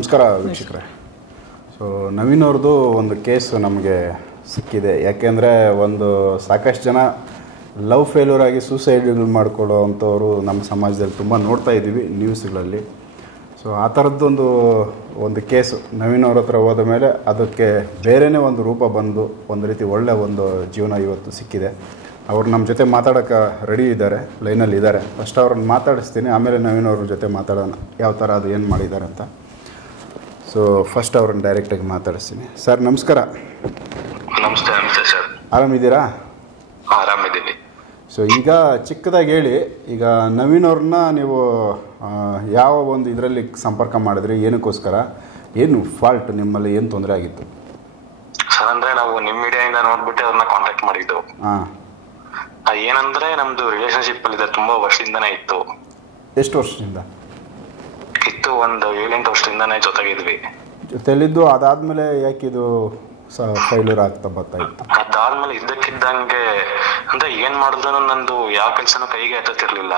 ನಮಸ್ಕಾರ ವೀಕ್ಷಕರೇ. ಸೊ ನವೀನ್ ಅವ್ರದ್ದು ಒಂದು ಕೇಸು ನಮಗೆ ಸಿಕ್ಕಿದೆ. ಯಾಕೆಂದರೆ ಒಂದು ಸಾಕಷ್ಟು ಜನ ಲವ್ ಫೇಲ್ಯೂರ್ ಆಗಿ ಸೂಸೈಡ್ಗಳು ಮಾಡ್ಕೊಳ್ಳೋ ಅಂಥವರು ನಮ್ಮ ಸಮಾಜದಲ್ಲಿ ತುಂಬ ನೋಡ್ತಾ ಇದ್ದೀವಿ ನ್ಯೂಸ್ಗಳಲ್ಲಿ. ಸೊ ಆ ಥರದ್ದೊಂದು ಕೇಸು ನವೀನ್ ಅವ್ರ ಹತ್ರ ಹೋದ ಮೇಲೆ ಅದಕ್ಕೆ ಬೇರೆಯೇ ಒಂದು ರೂಪ ಬಂದು ಒಂದು ರೀತಿ ಒಳ್ಳೆಯ ಒಂದು ಜೀವನ ಇವತ್ತು ಸಿಕ್ಕಿದೆ. ಅವ್ರು ನಮ್ಮ ಜೊತೆ ಮಾತಾಡೋಕ್ಕೆ ರೆಡಿ ಇದ್ದಾರೆ, ಲೈನಲ್ಲಿ ಇದ್ದಾರೆ. ಫಸ್ಟ್ ಅವ್ರನ್ನ ಮಾತಾಡಿಸ್ತೀನಿ, ಆಮೇಲೆ ನವೀನ್ ಅವ್ರ ಜೊತೆ ಮಾತಾಡೋಣ ಯಾವ ಥರ ಅದು ಏನು ಮಾಡಿದ್ದಾರೆ ಅಂತ. ಸೊ ಫಸ್ಟ್ ಅವ್ರನ್ನ ಡೈರೆಕ್ಟಾಗಿ ಮಾತಾಡಿಸ್ತೀನಿ. ಸರ್ ನಮಸ್ಕಾರ. ನಮಸ್ತೆ. ನಮಸ್ತೆ ಸರ್. ಆರಾಮಿದ್ದೀರಾ? ಆರಾಮಿದ್ದೀನಿ. ಸೊ ಈಗ ಚಿಕ್ಕದಾಗಿ ಹೇಳಿ, ಈಗ ನವೀನ್ ಅವ್ರನ್ನ ನೀವು ಯಾವ ಒಂದು ಇದರಲ್ಲಿ ಸಂಪರ್ಕ ಮಾಡಿದ್ರಿ, ಏನಕ್ಕೋಸ್ಕರ, ಏನು ಫಾಲ್ಟ್, ನಿಮ್ಮಲ್ಲಿ ಏನು ತೊಂದರೆ ಆಗಿತ್ತು? ಸರ್ ಅಂದರೆ ನಾವು ನಿಮ್ಮ ಮೀಡಿಯಾದಿಂದ ನೋಡ್ಬಿಟ್ಟು ಅವ್ರನ್ನ ಕಾಂಟ್ಯಾಕ್ಟ್ ಮಾಡಿದ್ದು. ಹಾಂ. ಏನಂದ್ರೆ ನಮ್ದು ರಿಲೇಶನ್ಶಿಪ್ ಅಲ್ಲಿ ತುಂಬ ವರ್ಷದಿಂದನೇ ಇತ್ತು. ಎಷ್ಟು ವರ್ಷದಿಂದ ಇತ್ತು? ಒಂದು 7-8 ವರ್ಷದಿಂದನೇ ಜೊತೆಗಿದ್ವಿ. ಜೊತೆಲಿದ್ದು ಅದಾದ್ಮೇಲೆ ಯಾಕಿದು ಫೈಲ್ಯೂರ್ ಆಗ್ತಾ ಬರ್ತಾ ಇತ್ತು? ಅದಾದ್ಮೇಲೆ ಇದ್ದಕ್ಕಿದ್ದಂಗೆ ಅಂದ್ರೆ ಏನ್ ಮಾಡಿದ್ರು ನಂದು ಯಾವ ಕೆಲ್ಸನೂ ಕೈಗೆ ಎತ್ತಿರ್ಲಿಲ್ಲ.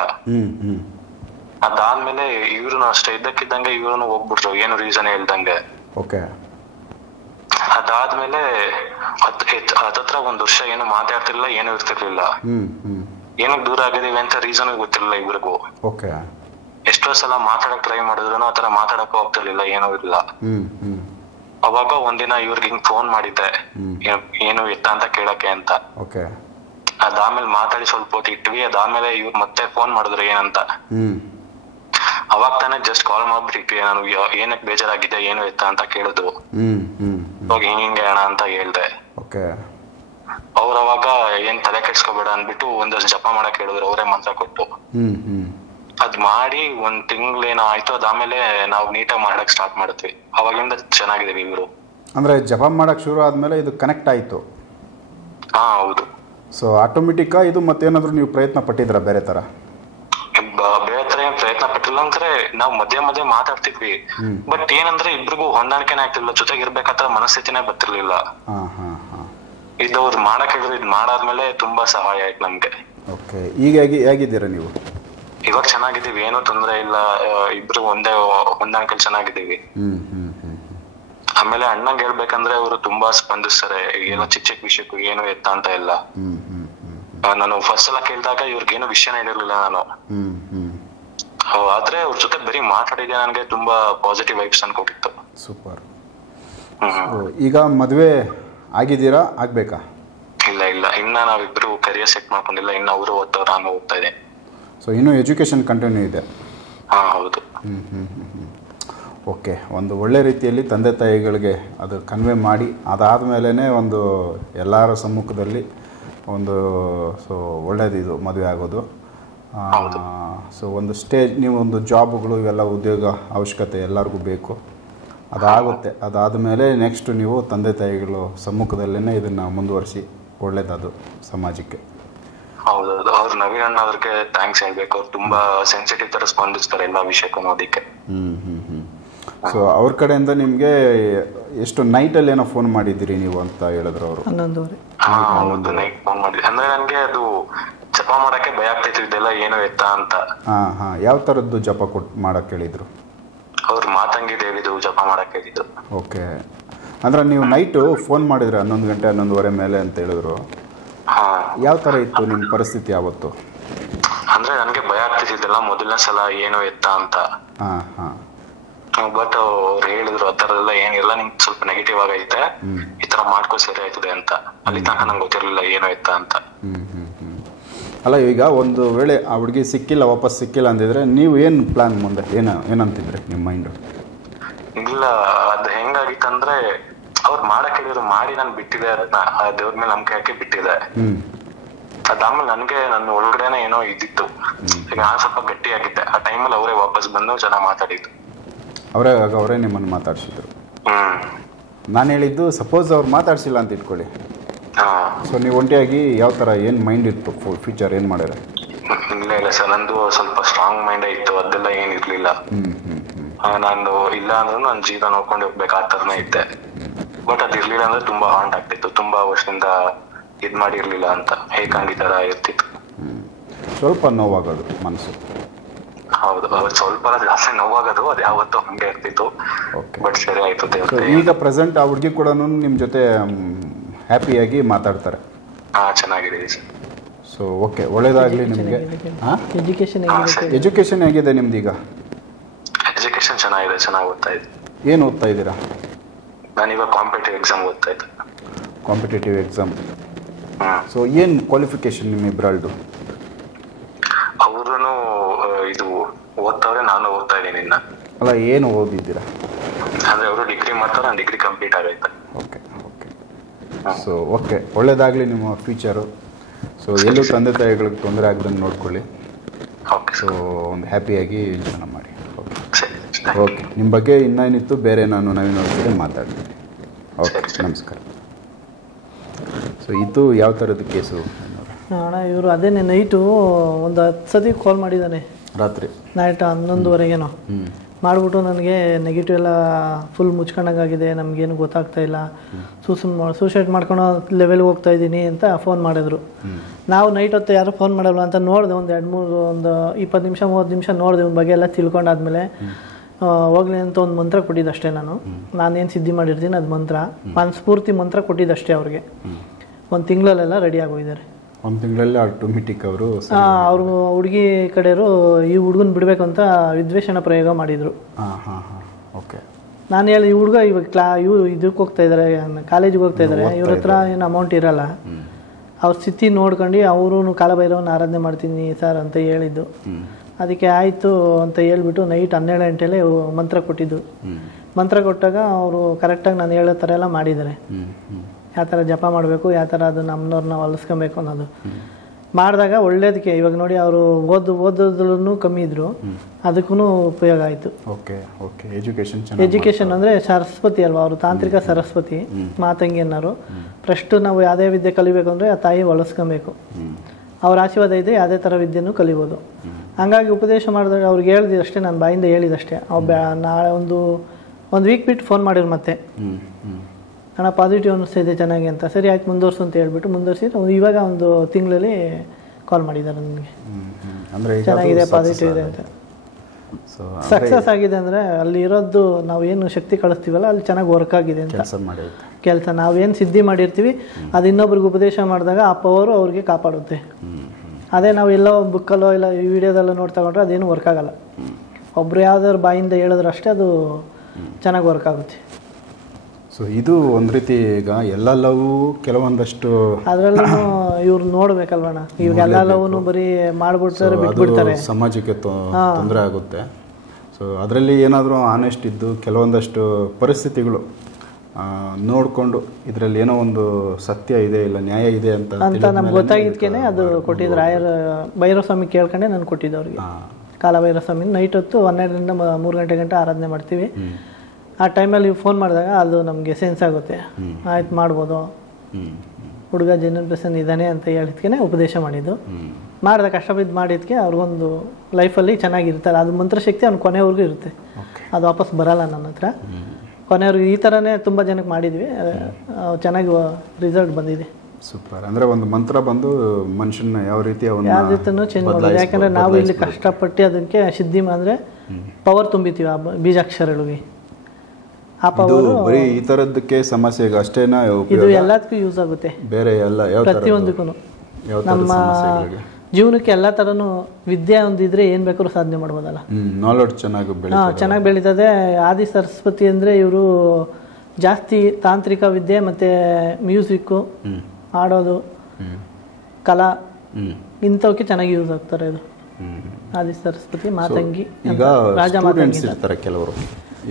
ಅದಾದ್ಮೇಲೆ ಇವ್ರು ಅಷ್ಟೇ, ಇದ್ದಕ್ಕಿದ್ದಂಗೆ ಇವ್ರು ಹೋಗ್ಬಿಟ್ರು, ಏನು ರೀಸನ್ ಹೇಳ್ದಂಗೆ. ಓಕೆ. ಅದಾದ್ಮೇಲೆ ಹತ್ತತ್ರ 1 ವರ್ಷ ಏನು ಮಾತಾಡ್ತಿರ್ಲಿಲ್ಲ, ಏನು ಇರ್ತಿರ್ಲಿಲ್ಲ. ಏನಕ್ಕೆ ದೂರ ಆಗಿದೀವಿ ಅಂತ ರೀಸನ್ ಗೊತ್ತಿರಲಿಲ್ಲ ಇವ್ರಿಗೂ. ಓಕೆ. ಎಷ್ಟೋ ಸಲ ಮಾತಾಡಕ್ ಟ್ರೈ ಮಾಡಿದ್ರು ಆತರ ಮಾತಾಡಕ್ ಹೋಗ್ತಿರ್ಲಿಲ್ಲ, ಏನೂ ಇಲ್ಲ. ಅವಾಗ ಒಂದಿನ ಇವ್ರಿಗೆ ಹಿಂಗ್ ಫೋನ್ ಮಾಡಿದ್ದೆ, ಏನು ಎತ್ತ ಅಂತ ಕೇಳಕ್ಕೆ ಅಂತ. ಓಕೆ. ಅದಾದ್ಮೇಲೆ ಮಾತಾಡಿ ಸ್ವಲ್ಪ ಹೊತ್ತು ಇಟ್ವಿ. ಅದಾದ್ಮೇಲೆ ಇವ್ರು ಮತ್ತೆ ಫೋನ್ ಮಾಡಿದ್ರು ಏನಂತ. ಅವಾಗ ತಾನೇ ಜಸ್ಟ್ ಕಾಲ್ ಮಾಡ್ಬಿಟ್ಟಿದ್ವಿ, ನಾನು ಏನಕ್ಕೆ ಬೇಜಾರಾಗಿದೆ, ಏನು ಎತ್ತ ಅಂತ ಕೇಳಿದ್ರು. ಇವಾಗ ಹಿಂಗೆ ಅಣ್ಣ ಅಂತ ಹೇಳ್ದೆ. ಅವ್ರ ಅವಾಗ ಏನ್ ತಲೆ ಕೆಡ್ಸ್ಕೊಬೇಡ ಅನ್ಬಿಟ್ಟು ಒಂದಷ್ಟು ಜಪ ಮಾಡಕ್ ಹೇಳಿದ್ರು, ಅವರೇ ಮಂತ್ರ ಕೊಟ್ಟು. ಅದ್ ಮಾಡಿ 1 ತಿಂಗಳೇನೋ ಆಯ್ತು. ಅದಾದ್ಮೇಲೆ ನಾವು ನೀಟಾಗಿ ಮಾಡಕ್ ಸ್ಟಾರ್ಟ್ ಮಾಡಿದ್ವಿ. ಅವಾಗಿಂದ ಚೆನ್ನಾಗಿದೀವಿ ಇವ್ರು. ಅಂದ್ರೆ ಜಪ ಮಾಡಕ್ ಶುರು ಆದ್ಮೇಲೆ ಇದು ಕನೆಕ್ಟ್ ಆಯ್ತು? ಹಾ ಹೌದು. ಸೊ ಆಟೋಮೆಟಿಕ್ ಇದು ಮತ್ತೇನಾದ್ರು ನೀವು ಪ್ರಯತ್ನ ಪಟ್ಟಿದ್ರ ಬೇರೆ ತರ? ಬೇರೆ ತರ ಏನ್ ಪ್ರಯತ್ನ ಪಟ್ಟಿಲ್ಲ. ಅಂದ್ರೆ ನಾವು ಮಧ್ಯೆ ಮಾತಾಡ್ತಿದ್ವಿ, ಬಟ್ ಏನಂದ್ರೆ ಇಬ್ರಿಗೂ ಹೊಂದಾಣಿಕೆನೇ ಆಗ್ತಿಲ್ಲ, ಜೊತೆಗೆ ಇರ್ಬೇಕಂತ ಮನಸ್ಥಿತಿನೇ ಬರ್ತಿರ್ಲಿಲ್ಲ. ಇದು ಅವ್ರು ಮಾಡಕ್ ಹೇಳಿದ್ರು, ಇದು ಮಾಡಾದ್ಮೇಲೆ ತುಂಬಾ ಸಹಾಯ ಆಯ್ತು ನಮ್ಗೆ. ಓಕೆ. ಈಗ ಹೇಗಿದ್ದೀರಾ ನೀವು? ಇವಾಗ ಚೆನ್ನಾಗಿದ್ದೀವಿ, ಏನೂ ತೊಂದರೆ ಇಲ್ಲ. ಇಬ್ರು ಒಂದೇ ಹೊಂದಾಣಿಕೆಯಲ್ಲಿ ಚೆನ್ನಾಗಿದ್ದೀವಿ. ಆಮೇಲೆ ಅಣ್ಣಂಗೆ ಹೇಳ್ಬೇಕಂದ್ರೆ ಅವರು ತುಂಬಾ ಸ್ಪಂದಿಸ್ತಾರೆ ಎಲ್ಲ ಚಿಕ್ಕ ಚಿಕ್ಕ ವಿಷಯಕ್ಕೂ, ಏನು ಎತ್ತ ಅಂತ ಇಲ್ಲ. ನಾನು ಫಸ್ಟ್ ಸಲ ಕೇಳಿದಾಗ ಇವ್ರಿಗೇನು ವಿಷಯನೇ ಹೇಳಿರ್ಲಿಲ್ಲ ನಾನು. ಆದ್ರೆ ಅವ್ರ ಜೊತೆ ಬರೀ ಮಾತಾಡಿದೆ, ನನಗೆ ತುಂಬಾ ಪಾಸಿಟಿವ್ ವೈಬ್ಸ್ ಅನ್ಕೊಟ್ಟಿತ್ತು. ಸೂಪರ್. ಈಗ ಮದ್ವೆ ಆಗಿದ್ದೀರಾ, ಆಗ್ಬೇಕಾ? ಇಲ್ಲ, ಇನ್ನ ನಾವಿಬ್ರು ಕರಿಯರ್ ಸೆಟ್ ಮಾಡ್ಕೊಂಡಿಲ್ಲ. ಇನ್ನ ಅವರು ಓದ್ತವ್ರು, ನಾನು ಓದ್ತಾ ಇದ್ದೆ. ಸೊ ಇನ್ನೂ ಎಜುಕೇಶನ್ ಕಂಟಿನ್ಯೂ ಇದೆ? ಹಾ ಹೌದು. ಓಕೆ. ಒಂದು ಒಳ್ಳೆ ರೀತಿಯಲ್ಲಿ ತಂದೆ ತಾಯಿಗಳಿಗೆ ಅದು ಕನ್ವೆ ಮಾಡಿ ಅದಾದಮೇಲೆ ಒಂದು ಎಲ್ಲರ ಸಮ್ಮುಖದಲ್ಲಿ ಒಂದು ಸೊ ಒಳ್ಳೇದು ಇದು ಮದುವೆ ಆಗೋದು. ಸೊ ಒಂದು ಸ್ಟೇಜ್, ನೀವು ಒಂದು ಜಾಬ್ಗಳು ಇವೆಲ್ಲ ಉದ್ಯೋಗ ಅವಶ್ಯಕತೆ ಎಲ್ಲರಿಗೂ ಬೇಕು, ಅದಾಗುತ್ತೆ. ಅದಾದಮೇಲೆ ನೆಕ್ಸ್ಟ್ ನೀವು ತಂದೆ ತಾಯಿಗಳು ಸಮ್ಮುಖದಲ್ಲೇ ಇದನ್ನು ಮುಂದುವರಿಸಿ, ಒಳ್ಳೇದದು ಸಮಾಜಕ್ಕೆ. ಹೌದೌದು. ಅವ್ರು ನವೀನ್ ಅಣ್ಣ ಅವ್ರಿಗೆ ಥ್ಯಾಂಕ್ಸ್ ಹೇಳ್ಬೇಕು. ಅವ್ರು ತುಂಬಾ ಸೆನ್ಸಿಟಿವ್ ತರ ಸ್ಪಂದಿಸ್ತಾರೆ ಎಲ್ಲ ವಿಷಯಕ್ಕೂ ನೋಡಿಕ್ಕೆ. ಸೊ ಅವ್ರ ಕಡೆಯಿಂದ ನಿಮಗೆ ಎಷ್ಟು ನೈಟಲ್ಲಿ ಏನೋ ಫೋನ್ ಮಾಡಿದ್ದೀರಿ ನೀವು ಅಂತ ಹೇಳಿದ್ರು ಅವರು? 11:30. ಹೌದು, ನೈಟ್ ಫೋನ್ ಮಾಡಿದ್ವಿ. ಅಂದ್ರೆ ನನಗೆ ಅದು ಜಪ ಮಾಡಕ್ಕೆ ಭಯ ಆಗ್ತೈತಿ, ಇದೆಲ್ಲ ಏನು ಎತ್ತ ಅಂತ. ಯಾವ ಥರದ್ದು ಜಪ ಮಾಡಕ್ಕೆ ಹೇಳಿದ್ರು? ಅವ್ರು ಮಾತಂಗಿ ದೇವಿದು ಜಪ ಮಾಡಕ್ಕೆ ಹೇಳಿದ್ರು. ಓಕೆ. ಅಂದ್ರೆ ನೀವು ನೈಟು ಫೋನ್ ಮಾಡಿದ್ರೆ 11 ಗಂಟೆ 11:30 ಮೇಲೆ ಅಂತ ಹೇಳಿದ್ರು. ಯಾವ ಥರ ಇತ್ತು ನಿಮ್ಮ ಪರಿಸ್ಥಿತಿ ಆವತ್ತು? ಅಂದ್ರೆ ನನಗೆ ಭಯ ಆಗ್ತಿದ್ದಿಲ್ಲ ಮೊದಲನೇ ಸಲ, ಏನು ಎತ್ತ ಅಂತ. ಬಟ್ ಅವ್ರು ಹೇಳಿದ್ರು ಆ ಥರದೆಲ್ಲ ಏನಿಲ್ಲ, ನಿಮ್ಗೆ ಸ್ವಲ್ಪ ನೆಗೆಟಿವ್ ಆಗೈತೆ, ಈ ತರ ಮಾಡ್ಕೋ ಸರಿ ಆಯ್ತದೆ ಅಂತ. ಅಲ್ಲಿ ತನಕ ನಂಗೆ ಗೊತ್ತಿರಲಿಲ್ಲ ಏನು ಎತ್ತ ಅಂತ. ಅಲ್ಲ, ಈಗ ಒಂದು ವೇಳೆ ಆ ಹುಡುಗಿ ಸಿಕ್ಕಿಲ್ಲ, ವಾಪಸ್ ಸಿಕ್ಕಿಲ್ಲ ಅಂದಿದ್ರೆ ನೀವು ಏನು ಪ್ಲಾನ್ ಮುಂದೆ ಏನಂತಿದ್ರೆ ನಿಮ್ಮ ಮೈಂಡು? ಇಲ್ಲ, ಅದು ಹೆಂಗಾಗಿತ್ತಂದ್ರೆ ಅವ್ರು ಮಾಡಕ್ ಹೇಳಿದ್ರು, ಮಾಡಿ ನಾನು ಬಿಟ್ಟಿದೆ, ಅದನ್ನ ದೇವ್ರ ಮೇಲೆ ನಂಬಿಕೆ ಹಾಕಿ ಬಿಟ್ಟಿದೆ. ಅದಾದ್ಮೇಲೆ ನನ್ಗೆ ನನ್ನ ಒಳಗಡೆನೆ ಏನೋ ಇದ್ದಿತ್ತು. ಈಗ ನಾನು ಸ್ವಲ್ಪ ಗಟ್ಟಿಯಾಗಿದ್ದೆ. ಆ ಟೈಮಲ್ಲಿ ಅವರೇ ವಾಪಸ್ ಬಂದು ಚೆನ್ನಾಗಿ ಮಾತಾಡಿದ್ದು. ಅವರೇ ನಿಮ್ಮನ್ನು ಮಾತಾಡ್ಸಿದ್ರು? ನಾನು ಹೇಳಿದ್ದು, ಸಪೋಸ್ ಅವ್ರು ಮಾತಾಡ್ಸಿಲ್ಲ ಅಂತ ಇಟ್ಕೊಳ್ಳಿ, ಸೊ ನೀವು ಒಂಟಿಯಾಗಿ ಯಾವ ಥರ, ಏನು ಮೈಂಡ್ ಇತ್ತು, ಫ್ಯೂಚರ್ ಏನು ಮಾಡ್ಯಾರ? ಇಲ್ಲ ಸರ್, ನಂದು ಸ್ವಲ್ಪ ಸ್ಟ್ರಾಂಗ್ ಮೈಂಡೇ ಇತ್ತು, ಅದೆಲ್ಲ ಏನಿರ್ಲಿಲ್ಲ. ನಾನು ಇಲ್ಲ ಅಂದ್ರೂ ನನ್ನ ಜೀವನ ನೋಡ್ಕೊಂಡು ಹೋಗ್ಬೇಕು ಆ ಥರನೇ ಇದ್ದೆ. ಬಟ್ ಅದಿರ್ಲಿಲ್ಲ ಅಂದ್ರೆ ತುಂಬಾ ಹಾಂಟ್ ಆಗ್ತಿತ್ತು, ತುಂಬಾ ವರ್ಷದಿಂದ ಇದ್ ಮಾಡಿರ್ಲಿಲ್ಲ ಅಂತ, ಏಕಾಂಗಿ ತರ ಇರ್ತಿತ್ತು. ಸ್ವಲ್ಪ ನೋವಾಗೋದು ಮನಸ್ಸು. ಹೌದು ಸ್ವಲ್ಪ ಜಾಸ್ತಿ ನೋವಾಗೋದು, ಅದು ಯಾವತ್ತೂ ಹಂಗೆ ಇರ್ತಿತ್ತು. ಬಟ್ ಸರಿ ಆಯ್ತು ದೇವ್ರ. ಈಗ ಪ್ರೆಸೆಂಟ್ ಆ ಹುಡುಗಿ ಕೂಡ ನಿಮ್ಮ ಜೊತೆ ಹ್ಯಾಪಿಯಾಗಿ ಮಾತಾಡ್ತಾರೆ? ಚೆನ್ನಾಗಿದೆ ಸರ್. ಸೊ ಓಕೆ, ಒಳ್ಳೇದಾಗಲಿ ನಿಮಗೆ. ಎಜುಕೇಶನ್ ಹೇಗಿದೆ ನಿಮ್ದು ಈಗ? ಎಜುಕೇಶನ್ ಚೆನ್ನಾಗಿದೆ, ಚೆನ್ನಾಗಿ ಓದ್ತಾ ಇದ್ದೆ. ಏನು ಓದ್ತಾ ಇದ್ದೀರಾ? ನಾನೀಗ ಕಾಂಪಿಟೇಟಿವ್ ಎಕ್ಸಾಮ್ ಓದ್ತಾ ಇದ್ದೆ. Competitive exam. ಸೊ ಏನು ಕ್ವಾಲಿಫಿಕೇಶನ್ ನಿಮ್ಮ ಇಬ್ಬರಲ್ದು? ಅವರು ಇದು ಓದ್ತಾವ್ರೆ, ನಾನು ಓದ್ತಾ ಇದ್ದೀನಿ ಇನ್ನ. ಅಲ್ಲ, ಏನು ಓದಿದ್ದೀರಾ? ಅಂದ್ರೆ ಅವರು ಡಿಗ್ರಿ ಮಾಡ್ತಾರೆ, ನಾನು ಡಿಗ್ರಿ ಕಂಪ್ಲೀಟ್ ಆಗೈತೆ. Okay okay. ಸೊ ಓಕೆ, ಒಳ್ಳೇದಾಗಲಿ ನಿಮ್ಮ ಫ್ಯೂಚರು. ಸೊ ಎಲ್ಲೂ ತಂದೆ ತಾಯಿಗಳಿಗೆ ತೊಂದರೆ ಆಗದಂಗೆ ನೋಡ್ಕೊಳ್ಳಿ. ಸೊ ಒಂದು ಹ್ಯಾಪಿಯಾಗಿ ಜೀವನ ಮಾಡಿ. ಓಕೆ, ನಿಮ್ಮ ಬಗ್ಗೆ ಇನ್ನೇನಿತ್ತು ಬೇರೆ ನಾನು ನವೀನ್ ಅವ್ರ ಜೊತೆ ಮಾತಾಡ್ತೀನಿ. ಓಕೆ, ನಮಸ್ಕಾರ. ಸೊ ಇದು ಯಾವ ಥರದ ಕೇಸು ಅಣ್ಣ? ಇವರು ಅದೇನೆ ನೈಟು ಒಂದು 10 ಸತಿ ಕಾಲ್ ಮಾಡಿದ್ದಾನೆ, ರಾತ್ರಿ ನೈಟ್ 11:30ಗೇನೋ ಮಾಡಿಬಿಟ್ಟು ನನಗೆ ನೆಗೆಟಿವ್ ಎಲ್ಲ ಫುಲ್ ಮುಚ್ಕೊಂಡಂಗಾಗಿದೆ, ನಮಗೇನು ಗೊತ್ತಾಗ್ತಾ ಇಲ್ಲ, ಸೂಸೈಡ್ ಮಾಡ್ಕೊಳೋ ಲೆವೆಲ್ಗೆ ಹೋಗ್ತಾ ಇದ್ದೀನಿ ಅಂತ ಫೋನ್ ಮಾಡಿದ್ರು. ನಾವು ನೈಟ್ ಹೊತ್ತು ಯಾರು ಫೋನ್ ಮಾಡಲ್ಲ ಅಂತ ನೋಡಿದೆ, ಒಂದು 20 ನಿಮಿಷ 30 ನಿಮಿಷ ನೋಡಿದೆ, ಇವ್ನ ಬಗ್ಗೆ ಎಲ್ಲ ತಿಳ್ಕೊಂಡಾದ್ಮೇಲೆ ಹೋಗ್ಲಿ ಅಂತ ಒಂದು ಮಂತ್ರ ಕೊಟ್ಟಿದ್ದಷ್ಟೇ. ನಾನೇನು ಸಿದ್ಧಿ ಮಾಡಿರ್ತೀನಿ ಅದು ಮಂತ್ರ, ಮನಸ್ಫೂರ್ತಿ ಮಂತ್ರ ಕೊಟ್ಟಿದ್ದಷ್ಟೇ. ಅವ್ರಿಗೆ 1 ತಿಂಗಳಲ್ಲೆಲ್ಲ ರೆಡಿ ಆಗೋಗಿದ್ದಾರೆ. 1 ತಿಂಗಳಲ್ಲಿ ಆಟೋಮೆಟಿಕ್ ಅವರು ಹುಡುಗಿ ಕಡೆಯವರು ಈ ಹುಡುಗನ ಬಿಡಬೇಕು ಅಂತ ವಿದ್ವೇಷಣ ಪ್ರಯೋಗ ಮಾಡಿದರು. ಓಕೆ. ನಾನು ಹೇಳಿ, ಈ ಹುಡುಗ ಇವಾಗ ಇದಕ್ಕೆ ಹೋಗ್ತಾ ಇದ್ದಾರೆ, ಕಾಲೇಜಿಗೆ ಹೋಗ್ತಾ ಇದ್ದಾರೆ, ಇವ್ರ ಹತ್ರ ಏನು ಅಮೌಂಟ್ ಇರಲ್ಲ, ಅವ್ರ ಸ್ಥಿತಿ ನೋಡ್ಕೊಂಡು ಅವರು ಕಾಲಭೈರವನ್ನ ಆರಾಧನೆ ಮಾಡ್ತೀನಿ ಸರ್ ಅಂತ ಹೇಳಿದ್ದು. ಅದಕ್ಕೆ ಆಯಿತು ಅಂತ ಹೇಳ್ಬಿಟ್ಟು ನೈಟ್ 12 ಗಂಟೆಲೇ ಮಂತ್ರ ಕೊಟ್ಟಿದ್ದು. ಮಂತ್ರ ಕೊಟ್ಟಾಗ ಅವರು ಕರೆಕ್ಟಾಗಿ ನಾನು ಹೇಳೋ ಥರ ಎಲ್ಲ ಮಾಡಿದ್ದಾರೆ. ಯಾವ ಥರ ಜಪ ಮಾಡಬೇಕು, ಯಾವ ಥರ ಅದು ನಮ್ಮನವ್ರನ್ನ ಹೊಲಿಸ್ಕೊಬೇಕು ಅನ್ನೋದು ಮಾಡಿದಾಗ ಒಳ್ಳೇದಕ್ಕೆ. ಇವಾಗ ನೋಡಿ, ಅವರು ಓದೋದ್ರೂ ಕಮ್ಮಿ ಇದ್ರು, ಅದಕ್ಕೂ ಉಪಯೋಗ ಆಯಿತು. ಎಜುಕೇಷನ್ ಅಂದರೆ ಸರಸ್ವತಿ ಅಲ್ವಾ, ಅವರು ತಾಂತ್ರಿಕ ಸರಸ್ವತಿ ಮಾತಂಗಿ ಅನ್ನೋರು. ಫಸ್ಟ್ ನಾವು ಯಾವುದೇ ವಿದ್ಯೆ ಕಲಿಬೇಕು ಅಂದರೆ ಆ ತಾಯಿ ಹೊಲಿಸ್ಕೊಬೇಕು, ಅವ್ರ ಆಶೀರ್ವಾದ ಇದೆ, ಯಾವುದೇ ಥರ ವಿದ್ಯೆನೂ ಕಲಿಬೋದು. ಹಂಗಾಗಿ ಉಪದೇಶ ಮಾಡಿದಾಗ ಅವ್ರಿಗೆ ಹೇಳಿದಷ್ಟೇ, ನಾನು ಬಾಯಿಂದ ಹೇಳಿದಷ್ಟೇ. ನಾಳೆ ಒಂದು ವೀಕ್ ಬಿಟ್ಟು ಫೋನ್ ಮಾಡಿದ್ರು ಮತ್ತೆ, ಅಣ್ಣ ಪಾಸಿಟಿವ್ ಅನ್ನಿಸ್ತಿದೆ ಚೆನ್ನಾಗಿ ಅಂತ. ಸರಿ ಆಯ್ತು ಮುಂದುವರ್ಸು ಅಂತ ಹೇಳ್ಬಿಟ್ಟು ಮುಂದುವರ್ಸಿದ್ರು. ಇವಾಗ 1 ತಿಂಗಳಲ್ಲಿ ಕಾಲ್ ಮಾಡಿದ್ದಾರೆ ನನಗೆ, ಚೆನ್ನಾಗಿದೆ, ಪಾಸಿಟಿವ್ ಇದೆ ಅಂತ. ಸಕ್ಸಸ್ ಆಗಿದೆ ಅಂದರೆ ಅಲ್ಲಿ ಇರೋದು ನಾವು ಏನು ಶಕ್ತಿ ಕಳಿಸ್ತೀವಲ್ಲ ಅಲ್ಲಿ ಚೆನ್ನಾಗಿ ವರ್ಕ್ ಆಗಿದೆ ಅಂತ. ಕೆಲಸ ನಾವೇನು ಸಿದ್ಧಿ ಮಾಡಿರ್ತೀವಿ ಅದು ಇನ್ನೊಬ್ರಿಗೆ ಉಪದೇಶ ಮಾಡಿದಾಗ ಆ ಪವರು ಅವ್ರಿಗೆ ಕಾಪಾಡುತ್ತೆ. ಅದೇ ನಾವು ಎಲ್ಲೋ ಬುಕ್ಕಲ್ಲೋ ಇಲ್ಲ ಈ ವಿಡಿಯೋದಲ್ಲೋ ನೋಡಿ ತಗೊಂಡ್ರೆ ಅದೇನು ವರ್ಕ್ ಆಗಲ್ಲ. ಒಬ್ರು ಯಾವ್ದಾದ್ರು ಬಾಯಿಂದ ಹೇಳಿದ್ರೆ ಅಷ್ಟೇ ಅದು ಚೆನ್ನಾಗಿ ವರ್ಕ್ ಆಗುತ್ತೆ. ಸೊ ಇದು ಒಂದು ರೀತಿ ಈಗ ಎಲ್ಲ ಲವ್ ಕೆಲವೊಂದಷ್ಟು ಅದರಲ್ಲೂ ಇವ್ರು ನೋಡ್ಬೇಕಲ್ವಣ್ಣ, ಇವಾಗ ಎಲ್ಲ ಲವ್ನು ಬರೀ ಮಾಡ್ಬಿಡ್ತಾರೆ, ಬಿಟ್ಬಿಡ್ತಾರೆ, ಸಮಾಜಕ್ಕೆ ತೊಂದರೆ ಆಗುತ್ತೆ. ಸೊ ಅದರಲ್ಲಿ ಏನಾದರೂ ಆನೆಸ್ಟ್ ಇದ್ದು ಕೆಲವೊಂದಷ್ಟು ಪರಿಸ್ಥಿತಿಗಳು ನೋಡಿಕೊಂಡು ಇದರಲ್ಲಿ ಏನೋ ಒಂದು ಸತ್ಯ ಇದೆ ಇಲ್ಲ ನ್ಯಾಯ ಇದೆ ಅಂತ ನಮ್ಗೆ ಗೊತ್ತಾಗಿದ್ಕೇನೆ ಅದು ಕೊಟ್ಟಿದ್ರು. ಭೈರವ ಸ್ವಾಮಿ ಕೇಳ್ಕೊಂಡೆ ನಾನು ಕೊಟ್ಟಿದ್ದು ಅವ್ರಿಗೆ. ಕಾಲಭೈರವ ಸ್ವಾಮಿ ನೈಟ್ ಹೊತ್ತು 12ರಿಂದ 3 ಗಂಟೆ ಗಂಟೆ ಆರಾಧನೆ ಮಾಡ್ತೀವಿ. ಆ ಟೈಮಲ್ಲಿ ಫೋನ್ ಮಾಡಿದಾಗ ಅದು ನಮಗೆ ಸೆನ್ಸ್ ಆಗುತ್ತೆ, ಆಯ್ತು ಮಾಡ್ಬೋದು, ಹುಡುಗ ಜನರೇಷನ್ ಇದ್ದಾನೆ ಅಂತ ಹೇಳಿದ್ಕೆ ಉಪದೇಶ ಮಾಡಿದ್ದು. ಮಾಡಿದ ಕಷ್ಟಬಿದ್ದು ಮಾಡಿದ್ಕೆ ಅವ್ರಿಗೊಂದು ಲೈಫಲ್ಲಿ ಚೆನ್ನಾಗಿರ್ತಾರೆ. ಅದು ಮಂತ್ರಶಕ್ತಿ ಅವ್ನು ಕೊನೆವರೆಗೂ ಇರುತ್ತೆ, ಅದು ವಾಪಸ್ ಬರಲ್ಲ ನನ್ನ ಹತ್ರ. ಕೊನೆಯವ್ರಿಗೆ ಈ ಥರನೇ ತುಂಬ ಜನಕ್ಕೆ ಮಾಡಿದ್ವಿ, ಚೆನ್ನಾಗಿ ರಿಸಲ್ಟ್ ಬಂದಿದೆ. ಸೂಪರ್. ಅಂದರೆ ಒಂದು ಮಂತ್ರ ಬಂದು ಮನುಷ್ಯನ ಯಾವ ರೀತಿ ಯಾವ ರೀತಿಯೂ ಚೇಂಜ್ ಮಾಡೋದು. ಯಾಕಂದರೆ ನಾವು ಇಲ್ಲಿ ಕಷ್ಟಪಟ್ಟು ಅದಕ್ಕೆ ಸಿದ್ಧಿ ಅಂದರೆ ಪವರ್ ತುಂಬಿತೀವಿ ಆ ಬೀಜಾಕ್ಷರಗಳಿಗೆ. ಆ ಪವರ್ ಬರೀ ಈ ಥರದ್ದಕ್ಕೆ ಸಮಸ್ಯೆಗೆ ಅಷ್ಟೇನಾ? ಇದು ಎಲ್ಲದಕ್ಕೂ ಯೂಸ್ ಆಗುತ್ತೆ, ಬೇರೆ ಎಲ್ಲ ಪ್ರತಿಯೊಂದಕ್ಕೂ. ನಮ್ಮ ಜೀವನಕ್ಕೆ ಎಲ್ಲ ಥರನೂ ವಿದ್ಯೆ ಒಂದಿದ್ರೆ ಏನು ಬೇಕಾದ್ರೂ ಸಾಧನೆ ಮಾಡ್ಬೋದಲ್ಲ. ನಾಲೆಡ್ಜ್ ಚೆನ್ನಾಗಿ ಬೆಳೀತದೆ. ಆದಿ ಸರಸ್ವತಿ ಅಂದರೆ ಇವರು ಜಾಸ್ತಿ ತಾಂತ್ರಿಕ ವಿದ್ಯೆ ಮತ್ತು ಮ್ಯೂಸಿಕ್ಕು, ಹಾಡೋದು, ಕಲಾ ಇಂಥವಕ್ಕೆ ಚೆನ್ನಾಗಿ ಯೂಸ್ ಆಗ್ತಾರೆ. ಇದು ಆದಿ ಸರಸ್ವತಿ ಮಾತಂಗಿ ರಾಜ ಮಾತಂಗಿ ಇರ್ತಾರೆ ಕೆಲವರು.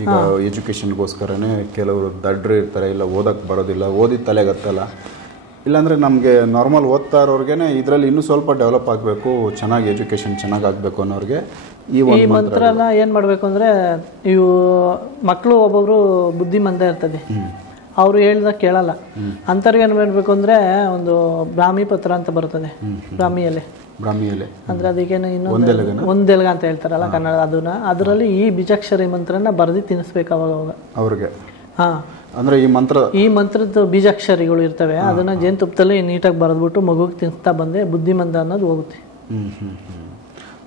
ಈಗ ಎಜುಕೇಷನ್ಗೋಸ್ಕರನೇ ಕೆಲವರು ದಡ್ರು ಇರ್ತಾರೆ, ಇಲ್ಲ ಓದಕ್ಕೆ ಬರೋದಿಲ್ಲ, ಓದಿದ ತಲೆಗತ್ತಲ್ಲ. ಇಲ್ಲಾಂದರೆ ನಮಗೆ ನಾರ್ಮಲ್ ಓದ್ತಾ ಇರೋರ್ಗೆ ಇದರಲ್ಲಿ ಇನ್ನೂ ಸ್ವಲ್ಪ ಡೆವಲಪ್ ಆಗಬೇಕು, ಚೆನ್ನಾಗಿ ಎಜುಕೇಷನ್ ಚೆನ್ನಾಗಿ ಆಗಬೇಕು ಅನ್ನೋರಿಗೆ ಈ ಮಂತ್ರನ ಏನು ಮಾಡಬೇಕು ಅಂದರೆ, ಇವು ಮಕ್ಕಳು ಒಬ್ಬೊಬ್ರು ಬುದ್ಧಿಮಂದ ಇರ್ತದೆ, ಅವರು ಹೇಳ್ದಾಗ ಕೇಳಲ್ಲ. ಅಂಥವ್ರಿಗೆ ಏನು ಮಾಡಬೇಕು ಅಂದರೆ ಒಂದು ಬ್ರಾಹ್ಮಿ ಪತ್ರ ಅಂತ ಬರ್ತದೆ, ಬ್ರಾಹ್ಮಿ ಎಲೆ ಅಂದ್ರೆ ಅದಕ್ಕೇನು ಇನ್ನೊಂದು ಒಂದೆಲ್ಗ ಅಂತ ಹೇಳ್ತಾರಲ್ಲ ಕನ್ನಡ, ಅದರಲ್ಲಿ ಈ ಬೀಜಾಕ್ಷರಿ ಮಂತ್ರನ ಬರೆದು ತಿನ್ನಿಸ್ಬೇಕು ಅವಾಗ ಅವ್ರಿಗೆ. ಅಂದ್ರೆ ಈ ಮಂತ್ರದ ಬೀಜಾಕ್ಷರಿಗಳು ಇರ್ತವೆ, ಅದನ್ನ ಜೇನುತುಪ್ಪದಲ್ಲಿ ನೀಟಾಗಿ ಬರೆದ್ಬಿಟ್ಟು ಮಗುಗೆ ತಿನ್ನಿಸ್ತಾ ಬಂದೆ ಬುದ್ಧಿಮಂದ ಅನ್ನೋದು ಹೋಗುತ್ತೆ.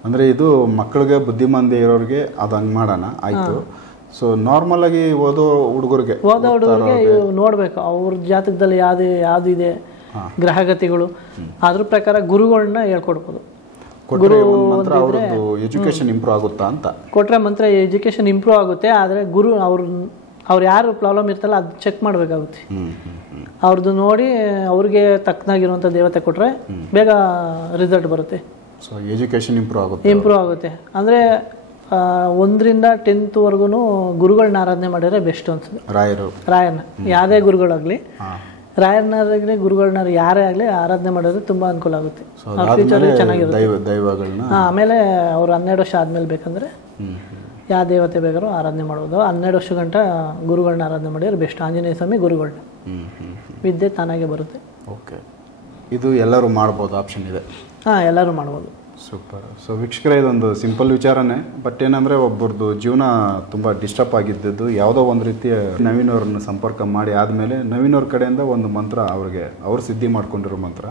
ಅಂದರೆ ಇದು ಮಕ್ಕಳಿಗೆ ಬುದ್ಧಿಮಾಂದ್ಯ ಇರೋರಿಗೆ ಅದು ಹಂಗೆ ಮಾಡೋಣ ಆಯಿತು. ಸೊ ನಾರ್ಮಲ್ ಆಗಿ ಓದೋ ಹುಡುಗರಿಗೆ ನೋಡಬೇಕು ಅವ್ರ ಜಾತಕದಲ್ಲಿ ಯಾವ್ದು ಇದೆ ಗ್ರಹಗತಿಗಳು, ಅದ್ರ ಪ್ರಕಾರ ಗುರುಗಳನ್ನ ಹೇಳ್ಕೊಡ್ಬೋದು. ಗುರು ಅವ್ರದ್ದು ಎಜುಕೇಶನ್ ಇಂಪ್ರೂವ್ ಆಗುತ್ತಾ ಅಂತ ಕೊಟ್ರೆ ಮಂತ್ರ ಎಜುಕೇಶನ್ ಇಂಪ್ರೂವ್ ಆಗುತ್ತೆ. ಆದರೆ ಗುರು ಅವ್ರು ಯಾರು ಪ್ರಾಬ್ಲಮ್ ಇರ್ತಲ್ಲ ಅದು ಚೆಕ್ ಮಾಡಬೇಕಾಗುತ್ತೆ. ಅವ್ರದ್ದು ನೋಡಿ ಅವ್ರಿಗೆ ತಕ್ಕನಾಗಿರುವಂಥ ದೇವತೆ ಕೊಟ್ರೆ ಬೇಗ ರಿಸಲ್ಟ್ ಬರುತ್ತೆ. ಸೊ ಎಜುಕೇಶನ್ ಇಂಪ್ರೂವ್ ಆಗುತ್ತೆ. ಅಂದರೆ 1ರಿಂದ 10th ವರೆಗೂ ಗುರುಗಳನ್ನ ಆರಾಧನೆ ಮಾಡಿದ್ರೆ ಬೆಸ್ಟ್ ಅನ್ಸುತ್ತೆ. ರಾಯರ್ನ ಯಾವುದೇ ಗುರುಗಳಾಗಲಿ, ರಾಯರ್ನಾಗಲಿ ಗುರುಗಳನ್ನ ಯಾರೇ ಆಗಲಿ ಆರಾಧನೆ ಮಾಡಿದ್ರೆ ತುಂಬಾ ಅನುಕೂಲ ಆಗುತ್ತೆ. ಫ್ಯೂಚರ್ ಚೆನ್ನಾಗಿರುತ್ತೆ. ಆಮೇಲೆ ಅವ್ರು 12 ವರ್ಷ ಆದ್ಮೇಲೆ ಬೇಕಂದ್ರೆ ಯಾವ ದೇವತೆ ಬೇಕಾದ್ರೂ ಆರಾಧನೆ ಮಾಡ್ಬೋದು. 12 ವರ್ಷ ಗಂಟ ಗುರುಗಳನ್ನ ಆರಾಧನೆ ಮಾಡಿದ್ರೆ ಬೆಸ್ಟ್. ಆಂಜನೇಯ ಸ್ವಾಮಿ ಗುರುಗಳನ್ನ ವಿದ್ಯೆ ತಾನಾಗೆ ಬರುತ್ತೆ. ಓಕೆ, ಇದು ಎಲ್ಲರೂ ಮಾಡ್ಬೋದು, ಆಪ್ಷನ್ ಇದೆ. ಎಲ್ಲರೂ ಮಾಡ್ಬೋದು. ಸೂಪರ್. ಸೊ ವೀಕ್ಷಕರೇ, ಇದೊಂದು ಸಿಂಪಲ್ ವಿಚಾರನೇ, ಬಟ್ ಏನಂದರೆ ಒಬ್ಬರದ್ದು ಜೀವನ ತುಂಬ ಡಿಸ್ಟರ್ಬ್ ಆಗಿದ್ದದ್ದು ಯಾವುದೋ ಒಂದು ರೀತಿಯ ನವೀನ್ ಅವ್ರನ್ನ ಸಂಪರ್ಕ ಮಾಡಿ ಆದಮೇಲೆ ನವೀನ್ ಅವ್ರ ಕಡೆಯಿಂದ ಒಂದು ಮಂತ್ರ ಅವ್ರು ಸಿದ್ಧಿ ಮಾಡ್ಕೊಂಡಿರೋ ಮಂತ್ರ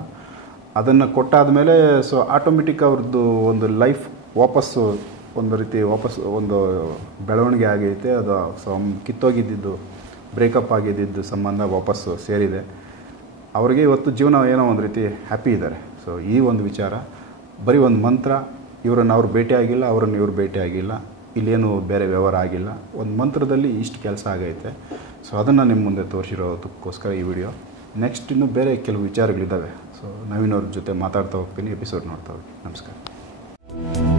ಅದನ್ನು ಕೊಟ್ಟಾದಮೇಲೆ ಸೊ ಆಟೋಮೆಟಿಕ್ ಅವ್ರದ್ದು ಒಂದು ಲೈಫ್ ವಾಪಸ್ಸು ಒಂದು ಬೆಳವಣಿಗೆ ಆಗೈತೆ. ಅದು ಕಿತ್ತೋಗಿದ್ದು ಬ್ರೇಕಪ್ ಆಗಿದ್ದು ಸಂಬಂಧ ವಾಪಸ್ಸು ಸೇರಿದೆ. ಅವರಿಗೆ ಇವತ್ತು ಜೀವನ ಏನೋ ಒಂದು ರೀತಿ ಹ್ಯಾಪಿ ಇದ್ದಾರೆ. ಸೊ ಈ ಒಂದು ವಿಚಾರ ಬರೀ ಒಂದು ಮಂತ್ರ, ಇವರನ್ನು ಅವ್ರು ಭೇಟಿ ಆಗಿಲ್ಲ, ಅವರನ್ನು ಇವ್ರು ಭೇಟಿ ಆಗಿಲ್ಲ, ಇಲ್ಲೇನು ಬೇರೆ ವ್ಯವಹಾರ ಆಗಿಲ್ಲ, ಒಂದು ಮಂತ್ರದಲ್ಲಿ ಇಷ್ಟು ಕೆಲಸ ಆಗೈತೆ. ಸೊ ಅದನ್ನು ನಿಮ್ಮ ಮುಂದೆ ತೋರಿಸಿರೋದಕ್ಕೋಸ್ಕರ ಈ ವಿಡಿಯೋ. ನೆಕ್ಸ್ಟ್ ಇನ್ನೂ ಬೇರೆ ಕೆಲವು ವಿಚಾರಗಳಿದ್ದಾವೆ. ಸೊ ನವೀನ್ ಅವ್ರ ಜೊತೆ ಮಾತಾಡ್ತಾ ಹೋಗ್ತೀನಿ, ಎಪಿಸೋಡ್ ನೋಡ್ತಾ ಹೋಗಿ. ನಮಸ್ಕಾರ.